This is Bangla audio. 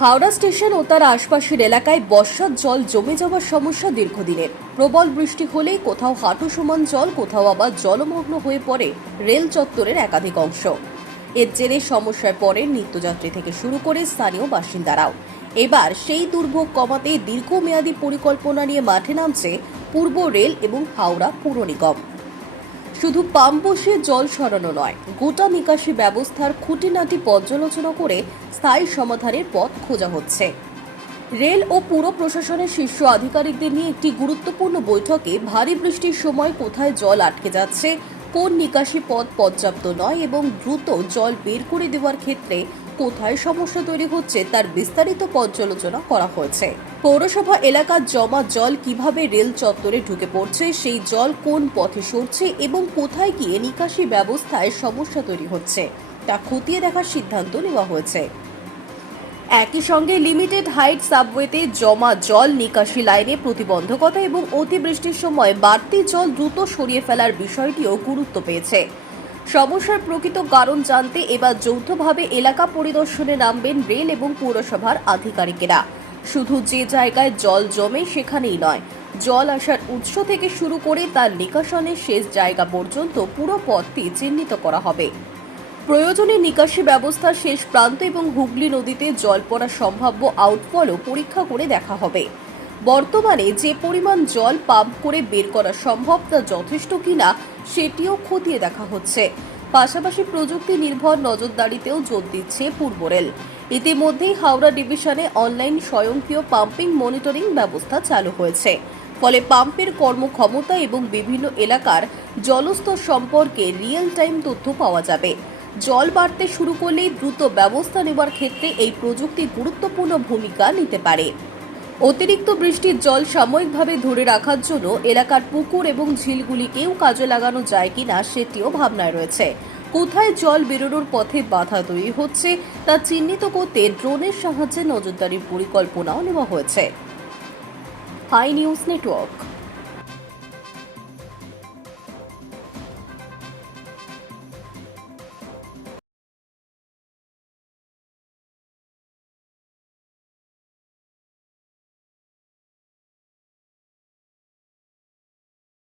হাওড়া স্টেশন ও তার আশপাশের এলাকায় বর্ষার জল জমে যাওয়ার সমস্যা দীর্ঘদিনের। প্রবল বৃষ্টি হলেই কোথাও হাঁটু সমান জল, কোথাও আবার জলমগ্ন হয়ে পড়ে রেল চত্বরের একাধিক অংশ। এর জেরে সমস্যায় পড়েন নিত্যযাত্রী থেকে শুরু করে স্থানীয় বাসিন্দারাও। এবার সেই দুর্ভোগ কমাতে দীর্ঘমেয়াদী পরিকল্পনা নিয়ে মাঠে নামছে পূর্ব রেল এবং হাওড়া পুর নিগম। শুধু পাম্প বসিয়ে জল সরানো নয়, গোটা নিকাশি ব্যবস্থার খুঁটিনাটি পর্যালোচনা করে স্থায়ী সমাধানের পথ খোঁজা হচ্ছে। রেল ও পুর প্রশাসনের শীর্ষ আধিকারিকদের নিয়ে একটি গুরুত্বপূর্ণ বৈঠকে ভারী বৃষ্টির সময় কোথায় জল আটকে যাচ্ছে, কোন নিকাশি পথ পর্যাপ্ত নয় এবং দ্রুত জল বের করে দেওয়ার ক্ষেত্রে কোথায় সমস্যা তৈরি হচ্ছে তার বিস্তারিত পর্যালোচনা করা হয়েছে। পৌরসভা এলাকার জমা জল কিভাবে রেল চত্বরে ঢুকে পড়ছে, সেই জল কোন পথে সরছে এবং কোথায় গিয়ে নিকাশি ব্যবস্থায় সমস্যা তৈরি হচ্ছে তা খতিয়ে দেখার সিদ্ধান্ত নেওয়া হয়েছে। একই সঙ্গে লিমিটেড হাইট সাবওয়েতে জমা জল নিকাশি লাইনে প্রতিবন্ধকতা এবং অতিবৃষ্টির সময় বাড়তি জল দ্রুত সরিয়ে ফেলার বিষয়টিও গুরুত্ব পেয়েছে। সমস্যার প্রকৃত কারণ জানতে এবার যৌথভাবে এলাকা পরিদর্শনে নামবেন রেল এবং পৌরসভার আধিকারিকেরা। শুধু যে জায়গায় জল জমে সেখানেই নয়, জল আসার উৎস থেকে শুরু করে তার নিকাশনের শেষ জায়গা পর্যন্ত পুরো পথটি চিহ্নিত করা হবে। প্রয়োজনে নিকাশি ব্যবস্থার শেষ প্রান্ত এবং হুগলি নদীতে জল পড়ার সম্ভাব্য আউটফলও পরীক্ষা করে দেখা হবে। বর্তমানে যে পরিমাণ জল পাম্প করে বের করা সম্ভব তা যথেষ্ট কিনা সেটিও খতিয়ে দেখা হচ্ছে। পাশাপাশি প্রযুক্তি নির্ভর নজরদারিতেও জোর দিচ্ছে পূর্ব রেল। ইতিমধ্যেই হাওড়া ডিভিশনে অনলাইন স্বয়ংক্রিয় পাম্পিং মনিটরিং ব্যবস্থা চালু হয়েছে। ফলে পাম্পের কর্মক্ষমতা এবং বিভিন্ন এলাকার জলস্তর সম্পর্কে রিয়েল টাইম তথ্য পাওয়া যাবে। জল বাড়তে শুরু করলেই দ্রুত ব্যবস্থা নেওয়ার ক্ষেত্রে এই প্রযুক্তি গুরুত্বপূর্ণ ভূমিকা নিতে পারে। অতিরিক্ত বৃষ্টির জল সাময়িকভাবে ধরে রাখার জন্য এলাকার পুকুর এবং ঝিলগুলিকেও কাজে লাগানো যায় কিনা সেটিও ভাবনায় রয়েছে। কোথায় জল বেরোনোর পথে বাধা তৈরি হচ্ছে তা চিহ্নিত করতে ড্রোনের সাহায্যে নজরদারির পরিকল্পনাও নেওয়া হয়েছে। Hi News network.